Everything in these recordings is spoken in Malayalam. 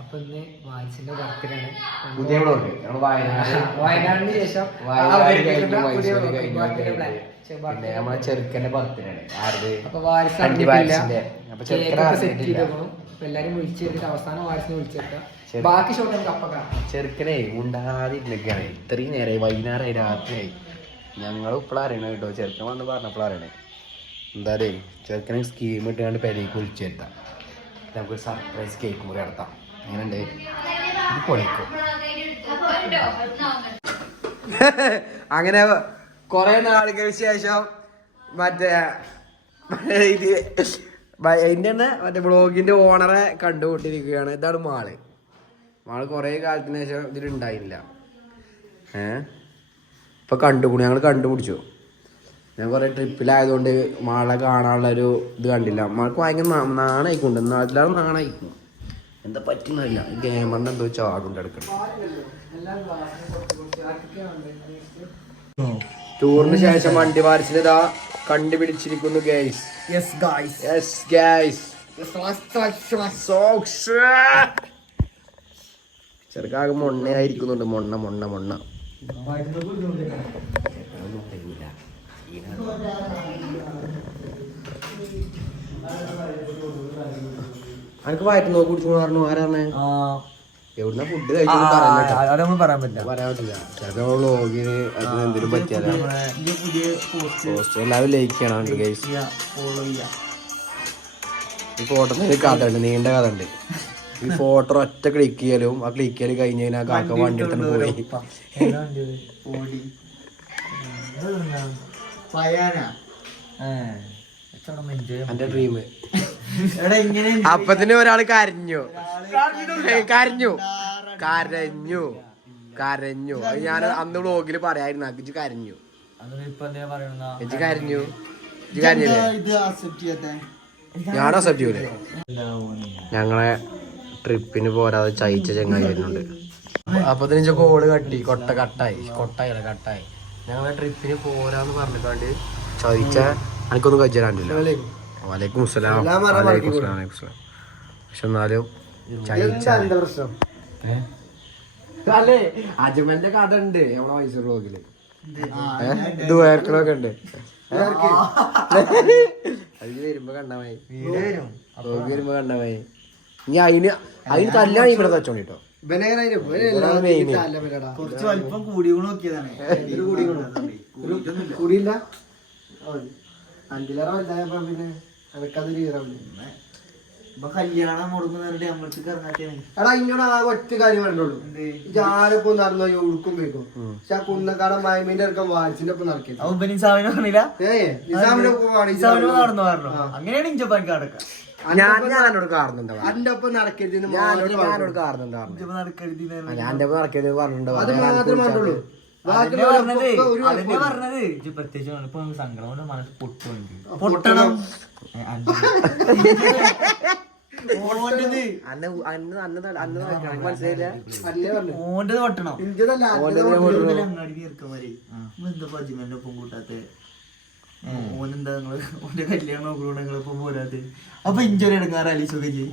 അപ്പൊ ഇന്ന് വായിച്ചിന്റെ ബർത്ത്ഡേ പുതിയ വ്ളോഗ് വയനാടിന് ശേഷം പിന്നെ നമ്മളെ ചെറുക്കന്റെ ബർത്ത്ഡേ ആണ്. അപ്പൊ വാരിസ് എല്ലാരും വിളിച്ചിട്ട് അവസാനം വാരിസിനെ വിളിച്ചേക്കാം. ബാക്കി ഷോട്ട് നമുക്ക് അപ്പൊ കാണാം. ചെറുക്കനെ ഉണ്ടാതിരുന്നൊക്കെയാണ് ഇത്രയും നേരമായി, വൈകുന്നേരമായി, രാത്രിയായി. ഞങ്ങൾ ഇപ്പോഴാണ് അറിയണത് കേട്ടോ. ചെറുക്കൻ വന്ന് പറഞ്ഞപ്പോഴാണ് അറിയണേ. എന്തായാലും ചെറുക്കനെ സ്കീം ഇട്ടുകൊണ്ട് പെരേക്ക് വിളിച്ചെത്താം. നമുക്കൊരു സർപ്രൈസ് കേക്ക് മുറി നടത്താം. എങ്ങനെയുണ്ട്? പൊളിക്കും. അങ്ങനെ കുറെ നാളുകൾക്ക് ശേഷം മറ്റേ ഇത് അതിൻ്റെ തന്നെ മറ്റേ ബ്ലോഗിന്റെ ഓണറെ കണ്ടുകൊണ്ടിരിക്കുകയാണ്. ഇതാണ് മാള്. കുറെ കാലത്തിന് ശേഷം ഇതിലുണ്ടായില്ല. ഇപ്പൊ ഞങ്ങൾ കണ്ടുപിടിച്ചു. ഞാൻ കുറെ ട്രിപ്പിലായതുകൊണ്ട് മാളെ കാണാനുള്ളൊരു ഇത് കണ്ടില്ല. മാൾക്ക് ഭയങ്കര നാണായിക്കൊണ്ട് നാട്ടിലാണ് നാണായിക്കും. എന്താ പറ്റുന്നില്ല. ഗെയിമറിന്റെ എന്തോ ചാടുണ്ട് എടുക്കണം. ടൂറിന് ശേഷം വണ്ടി വാരിച്ചിന് ഇതാ കണ്ടുപിടിച്ചിരിക്കുന്നു ഗൈസ്. ചെറുക്കാകെ മൊണ്ണയായിരിക്കുന്നുണ്ട്. മൊണ്ണ അനക്ക് വയറ്റ് നോക്കി കുടിച്ചു പറഞ്ഞു. ആരാണ്? എവിടുന്ന ഫുഡ് കഴിച്ചു പറയാൻ പറ്റില്ല. ചിലപ്പോ വ്ളോഗിന് അതിന് എന്തെങ്കിലും പറ്റിയാലോ. എല്ലാവരും ലൈക്ക് ചെയ്യണം ഗൈസ്. ഈ ഫോട്ടോ കഥ ഉണ്ട്, നീണ്ട കഥ ഉണ്ട്. ഈ ഫോട്ടോ ഒറ്റ ക്ലിക്ക് ചെയ്യലും ആ ക്ലിക്ക് ചെയ്യൽ കഴിഞ്ഞ് കഴിഞ്ഞാൽ കാക്ക വണ്ടി എടുത്തിട്ട് പോയി. എന്റെ ഡ്രീം. അപ്പത്തിന് ഒരാള് കരഞ്ഞു. ഞാൻ അന്ന് വ്ളോഗില് പറയായിരുന്നു. അജ് കരഞ്ഞു. ഞാൻ അക്സെപ്റ്റ് ചെയ്യൂലേ. ഞങ്ങളെ ട്രിപ്പിന് പോരാതെ ചയിച്ച ചങ്ങായി വരുന്നുണ്ട്. അപ്പത്തിന് കോള് കട്ടായി. ഞങ്ങളെ ട്രിപ്പിന് പോരാന്ന് പറഞ്ഞിട്ട് ചതിച്ച എനിക്കൊന്നും കഴിച്ചില്ല. വലൈക്കും അസ്സലാം. പക്ഷെ എന്നാലും അല്ലേ അജ്മലിന്റെ കഥ ഉണ്ട് നമ്മളെ മൈസൂർ ബ്ലോഗില്. ഇത് വേർക്കണൊക്കെ ഉണ്ട്. അതിന് വരുമ്പോ കണ്ടാമായി. വരുമ്പോ കണ്ടാമായി. ഇനി അതിന് തല്ലാണ് ഇവിടെ തച്ചോണ്ടിട്ടോ. കുറച്ച് വലിപ്പം കൂടി നോക്കിയതാണ്. കൂടിയില്ല. അഞ്ചിലേറെ വലുതായപ്പോ പിന്നെ അനക്കതൊരു ഈറാവില്ല. കല്യാണം മുടങ്ങുന്നവരുടെ അമ്പലത്തിൽ ഇറങ്ങാറ്റാണ്. എടാ ഇന്നോട് ആ ഒറ്റ കാര്യം പറഞ്ഞോളൂ. ഞാനിപ്പോ നടന്നോ ഉടുക്കും പോയിക്കും. പക്ഷെ ആ കുന്നക്കാടൻ മൈമീന്റെ ഇറക്കം വായിച്ചിന്റെ ഒപ്പം നടക്കില്ല. അങ്ങനെയാണ് ഇഞ്ചപ്പാൻ അടക്കം. ഞാനോട് കാരണുണ്ടോ അന്റെ ഒപ്പം നടക്കരുത്. ഞാനോട് കാരണുണ്ടോ ഞാൻ നടക്കരുത് പറഞ്ഞിട്ടുണ്ടോ? അത് മാത്രമേ പറഞ്ഞുള്ളൂ. പൊട്ടണം. മനസ്സിലായില്ല. ഓന്റെ പൊട്ടണം. എന്താ പജിമന്റെ ഒപ്പം കൂട്ടാത്തെ? ഓനെന്താ ഓന്റെ കല്യാണം നോക്കണോണ്ട് നിങ്ങളിപ്പം പോരാത്തെ? അപ്പൊ ഇഞ്ചൊരു എടുക്കാറ് അലീസൊക്കെ ചെയ്യും.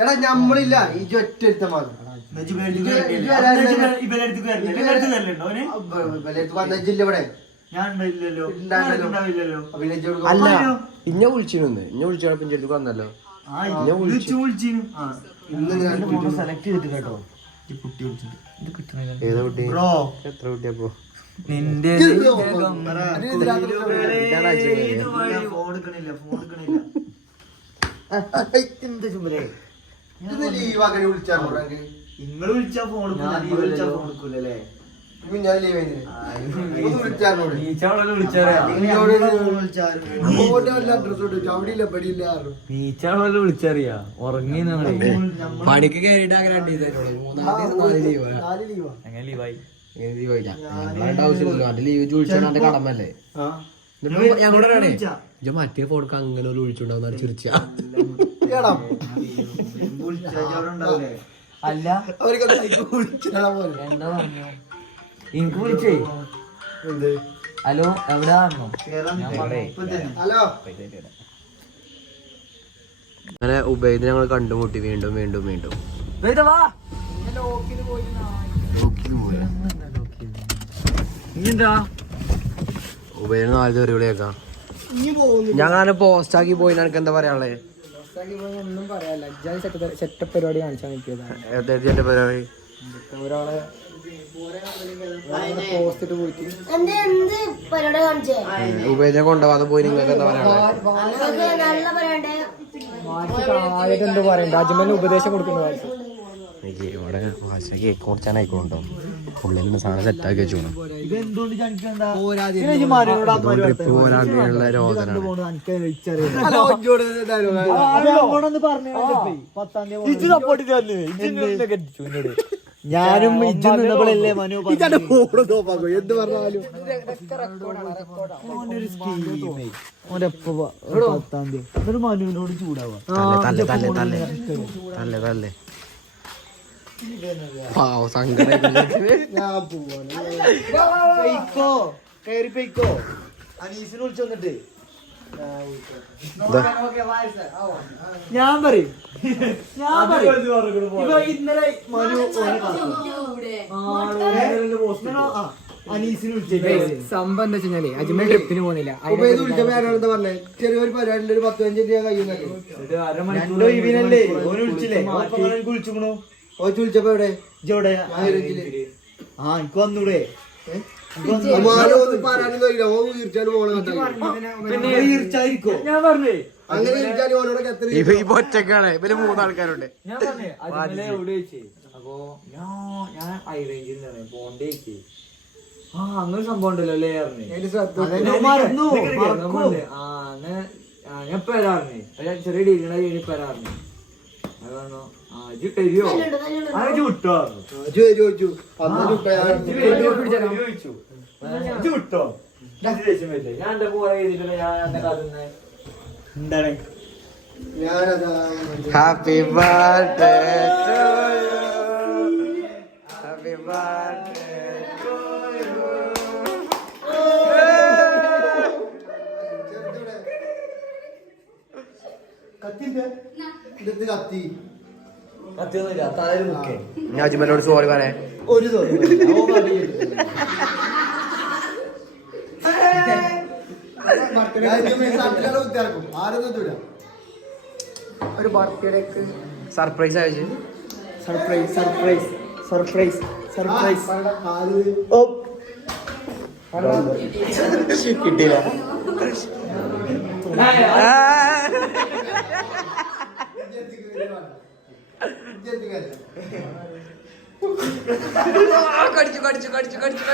എടാ ഞമ്മളില്ല ഈ ഒറ്റ ഇവിടെ അല്ല ഇന്നെ വിളിച്ചിരുന്നു. ഇന്നെ വിളിച്ചപ്പോ എന്റെ അടുത്ത് വന്നല്ലോ. സെലക്ട് ചെയ്തിട്ട് കേട്ടോ. ഏതാ കുട്ടി? എത്ര കുട്ടിയപ്പോ? നിന്റെ നിങ്ങള് വിളിച്ചാ ഫോൺ വിളിച്ചാ ഫോൺ എടുക്കൂലേ? വിളിച്ചറിയാ ഉറങ്ങി. പണിക്ക് കേറിട്ട് അങ്ങനെ ലീവായി. ലീവ് ചോദിച്ചാൽ എന്റെ കടമല്ലേ. ഞങ്ങളോട് മറ്റേ ഫോണക്ക് അങ്ങനെ വിളിച്ചുണ്ടാവുന്ന ചിരിച്ച. അല്ല അവർക്ക് വിളിച്ചാ പോലെ എന്താ പറഞ്ഞു എനിക്ക് വിളിച്ചേ എന്ത് ഹലോ എവിടെ ആണോ ഹലോ അങ്ങനെ ഉബൈദ് ഞങ്ങൾ കണ്ടുമുട്ടി വീണ്ടും വീണ്ടും വീണ്ടും വാ ഉബൈദിന് 4 തെറി വിളിയേക്കാം ഇനി പോകുന്നു ഞങ്ങൾ പോസ്റ്റ് ആക്കി പോയി എനിക്ക് എന്താ പറയാനുള്ളത് ഒന്നും പറയാല്ല സെറ്റപ്പ് പരിപാടി കാണിച്ചാൽ നിൽക്കിയതാണ് എന്റെ പരിപാടി ഒരാളെ പോസ്റ്റ് പോയിട്ട് ഉബൈദിനെ കൊണ്ടുപോകാതെ പോയി നിങ്ങൾക്ക് എന്താ പറയാനുള്ളത് എന്തോ പറയണ്ട അജ്മലിന് ഉപദേശം കൊടുക്കുന്ന എനിക്ക് ഇവിടെ വാശ കേക്ക് കുറച്ചാണ് ആയിക്കോണ്ടോ ഉള്ളിൽ സാധനം സെറ്റാക്കി വെച്ചു ട്രിപ്പ് പോരാനുള്ള രോദനാണ് ഞാനും ഇജ്ജും നിന്നപ്പോഴല്ലേ മനു എന്ത് പറഞ്ഞാലും മനുവിനോട് ചൂടാവാ തല്ലേ തല്ലേ തല്ലേ തല്ലേ തല്ലേ പാവ സങ്കടം ഞാൻ പോവാണ് കയറിപ്പോയിക്കോ അനീസിനെ വിളിച്ചു വന്നിട്ട് ഞാൻ പറയും ഇന്നലെ മനു അനീസിനെ വിളിച്ചു സംഭവം എന്താ വെച്ചാല് അജ്മൽ ട്രിപ്പിന് പോകുന്നില്ല വിളിച്ചപ്പോ ആരാണെന്താ പറഞ്ഞേ ചെറിയൊരു പരിപാടി ഒരു 10-15 രൂപ കഴിയുന്നല്ലേ ഇവനല്ലേ ഓന് വിളിച്ചില്ലേ വിളിച്ചു ഓ വിളിച്ചപ്പോ എവിടെ ആ എനിക്ക് വന്നൂടെ പറയാനും കഴിയില്ല ഓ തീർച്ചയായിട്ടും പോകണം പിന്നെ തീർച്ചയായിരിക്കോ ഞാൻ പറഞ്ഞേ അങ്ങനെ തീർച്ചയായിട്ടും ഓനോടൊക്കെ എത്ര ഇപ്പൊ ഒറ്റക്കാണ് ഇവര് 3 ആൾക്കാരുണ്ട് ഞാൻ പറഞ്ഞേ അജ്മലെ എവിടെ വെച്ച് അപ്പൊ ഞാൻ ഹൈറേഞ്ചിൽ നിന്നാണ് പോണ്ടേ വെച്ച് ആ അങ്ങനെ സംഭവം ഉണ്ടല്ലോ അല്ലേ ഞാൻ ഇപ്പൊ വരാറിഞ്ഞേ ചെറിയ ഡീലിനെ ഇപ്പൊ വരാറിഞ്ഞേ അതാണോ തരുമോ വിട്ടോ വിട്ടോ ഞാൻ എന്റെ പോലെ ചെയ്തിട്ടില്ല ഞാൻ എന്റെ കഥ എന്താണ് happy birthday to you happy birthday to you കത്തി കത്തിയൊന്നുമില്ല താഴെ മുക്കേ ഞാൻ അജ്മലിനോട് സോറി പറയാൻ ഒരു ഒരു ബർത്ത്ഡേക്ക് സർപ്രൈസ് അയച്ചു സർപ്രൈസ് സർപ്രൈസ് സർപ്രൈസ് സർപ്രൈസ് കിട്ടിയില്ല കടിച്ചു കടിച്ചു കടിച്ചു കടിച്ചു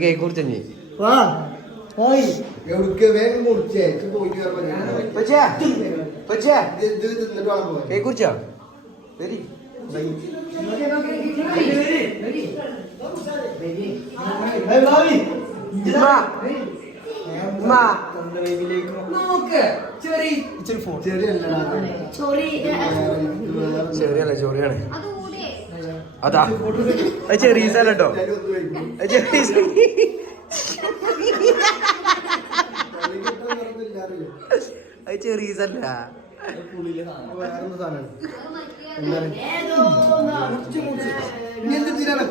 കേക്ക് കുറിച്ച് വേഗം മുറിച്ചേ പോയിട്ട് കേക്ക് കുറിച്ചാ ശരി ചെറിയല്ല ചോറിയാണ് അതാ അത് ചെറീസല്ല കേട്ടോ അത് ചെറീസല്ല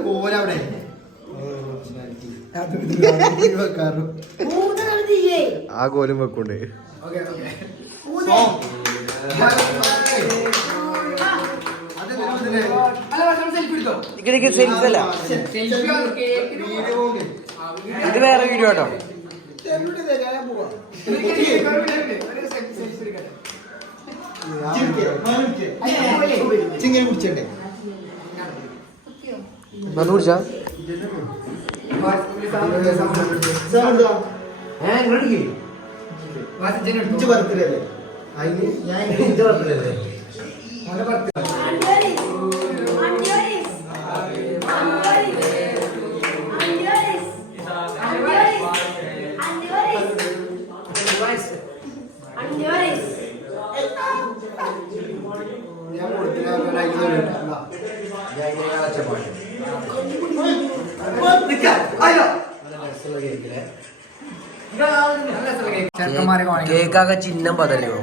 കോലവിടെ ആ കോലും വെക്കൊണ്ട് സെൽഫല്ല ഇത് വേറെ വീഡിയോ കേട്ടോ ചിങ്ങനെ കുടിച്ചേ വന്നു കുടിച്ചാ ബർത്ത്ഡേ അല്ലേ ഞാൻ ബർത്ത്ഡേ അല്ലേ കേക്കൊക്കെ ചിഹ്നം പതല്ലോ.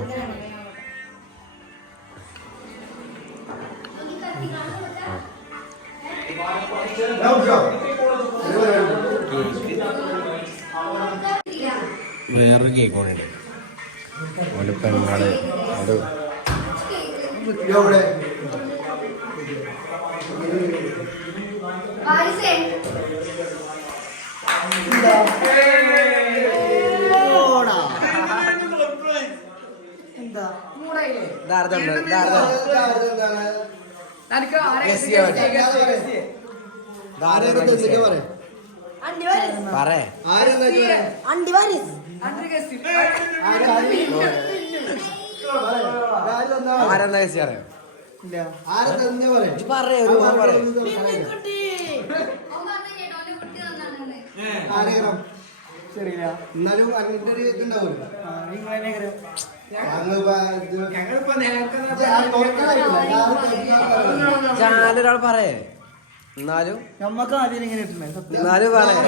വേറൊരു കേക്ക് കൊണ്ടുണ്ട് ഓൻ്റെ പെങ്ങള് അത് ആരെന്താ കേസ് അറിയാം എന്നാലും അങ്ങനത്തെ ഒരു ഇതുണ്ടാവുമല്ലോ. ഞാനൊരാൾ പറയേ എന്നാലും നമ്മക്ക് ആദ്യം ഇങ്ങനെ ഇട്ടുണ്ടേ എന്നാലും പറയാം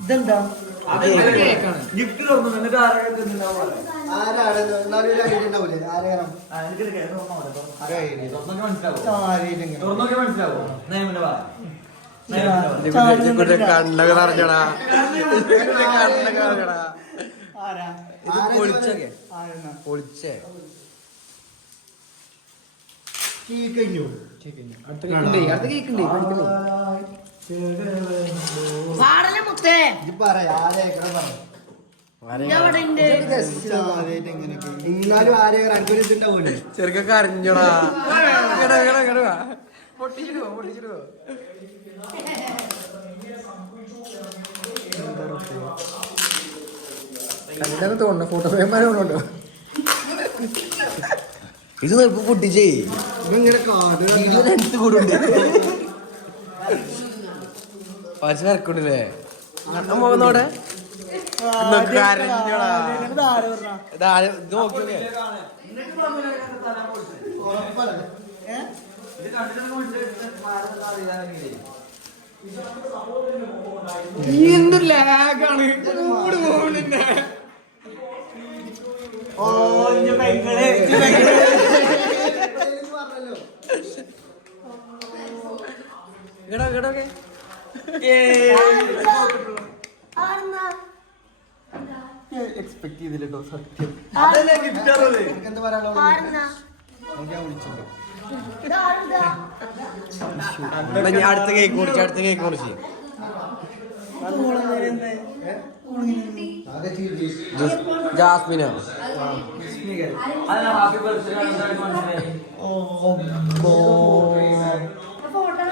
ഇതെന്താ ഗിഫ്റ്റ് തുറന്നു എന്നിട്ട് ആരാണ് എന്നാലും ഒരു ഐഡിയ ഉണ്ടാവൂലേ ആരെയാണ് കണ്ണൊക്കെ നിറഞ്ഞടാ കണ്ണൊക്കെ നിറഞ്ഞടാ ഇത് പൊളിച്ചേ പൊളിച്ചേ അടുത്ത കേക്ക് ഉണ്ട് എന്നാലും ആരെയാണ് അങ്ങനെ ഇതുണ്ടാവൂലേ ചെറുക്കൊക്കെ അറിഞ്ഞോടാ പൊട്ടിച്ചിടുവോ പൊട്ടിച്ചിടുവോ കണ്ടാന്ന് തോന്നുന്നു ഫോട്ടോ ഫ്രെയിമാരുണ്ടോ ഇത് ഇപ്പൊ പൊട്ടിച്ചേ ഇങ്ങനെ കാട് അടുത്ത് കൂടുണ്ട് പശ ഇറക്കണ്ടല്ലേ പോകുന്നോടെ നോക്കിയേ എന്ത് ലാഗാണ് കൂട് പോകുന്നുണ്ട് എക്സ്പെക്ട് ചെയ്തില്ലോ സത്യം എന്താ പറയാനുള്ളത് അടുത്ത കേക്ക് കുറിച്ച് ജാസ്മിനോ ഗോൾഡൻ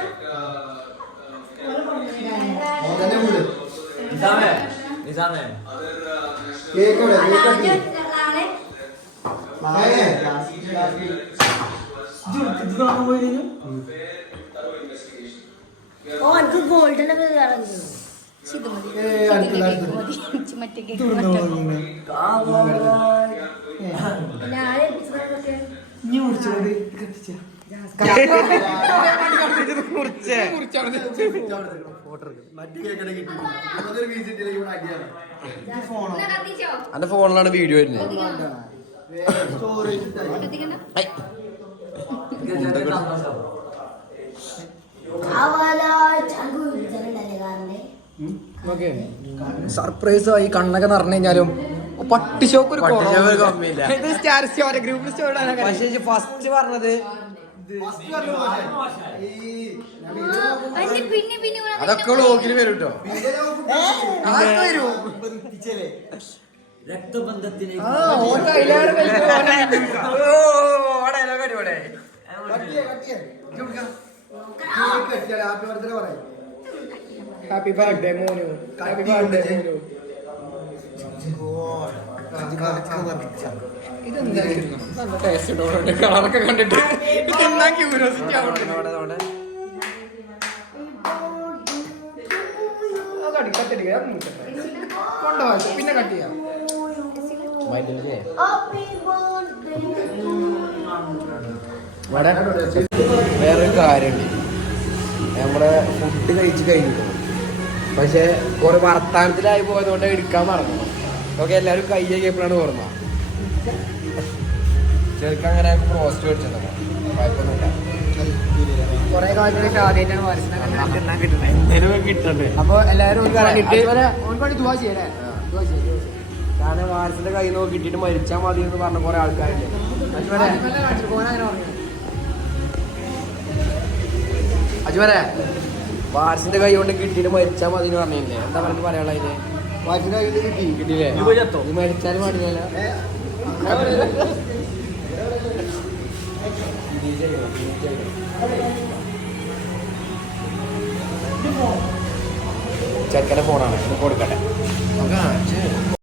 അന്റെ ഫോണിലാണ് വീഡിയോ വരുന്നത് സർപ്രൈസ് ആയി കണ്ണൊക്കെ നിറഞ്ഞു കഴിഞ്ഞാലും പട്ടിഷോക്ക് ഒരു ഗ്രൂപ്പിൽ ഫസ്റ്റ് പറഞ്ഞത് അതൊക്കെ വ്ളോഗിൽ വരും കേട്ടോ രക്തബന്ധത്തിന് ഹാപ്പി ബർത്ത്ഡേ മോനു ഹാപ്പി ബർത്ത്ഡേ മോനു കളറൊക്കെ കണ്ടിട്ട് ക്യൂരിയോസിറ്റി ആവട്ടെ കൊണ്ടുപോയി പിന്നെ കട്ട് ചെയ്യാം Happy birthday ഇവിടെ വേറൊരു കാര്യമുണ്ട്, നമ്മുടെ ഫുഡ് കഴിച്ച് കഴിഞ്ഞിട്ടു പക്ഷെ കുറെ വർത്താനത്തിലായി പോയതുകൊണ്ട് എടുക്കാൻ മറന്നു. ഓക്കെ, എല്ലാവരും കൈ കഴിയപ്പോഴാണ് ഓർമ്മ. ചെറുക്കാൻ അങ്ങനെ റോസ്റ്റ് മേടിച്ചത് കുഴപ്പമൊന്നുമില്ല. കുറെ കാലത്തിലേക്ക് ആദ്യമായിട്ടാണ് വാരസിനെ കിട്ടണ്ടേ? അപ്പൊ എല്ലാവരും ഓൻകൊണ്ട് ദുവാ ചെയ്യണേ. കാരണം വാരസിന്റെ കൈ നോക്കി കിട്ടിയിട്ട് മരിച്ചാൽ മതി എന്ന് പറഞ്ഞ കുറെ ആൾക്കാരുണ്ട്. അജ്മരെ വാരസിന്റെ കൈ കൊണ്ട് കിട്ടിയിട്ട് മരിച്ചാൽ മതി എന്ന് പറഞ്ഞില്ലേ? എന്താ പറഞ്ഞിട്ട് പറയാനുള്ള അതിന്? വാച്ചിന്റെ കയ്യിൽ കിട്ടി കിട്ടിയില്ലേ? നീ മരിച്ചാലും പാടില്ലല്ലോ. ചെക്കൻ്റെ ഫോണാണ്, ഇത് കൊടുക്കട്ടെ.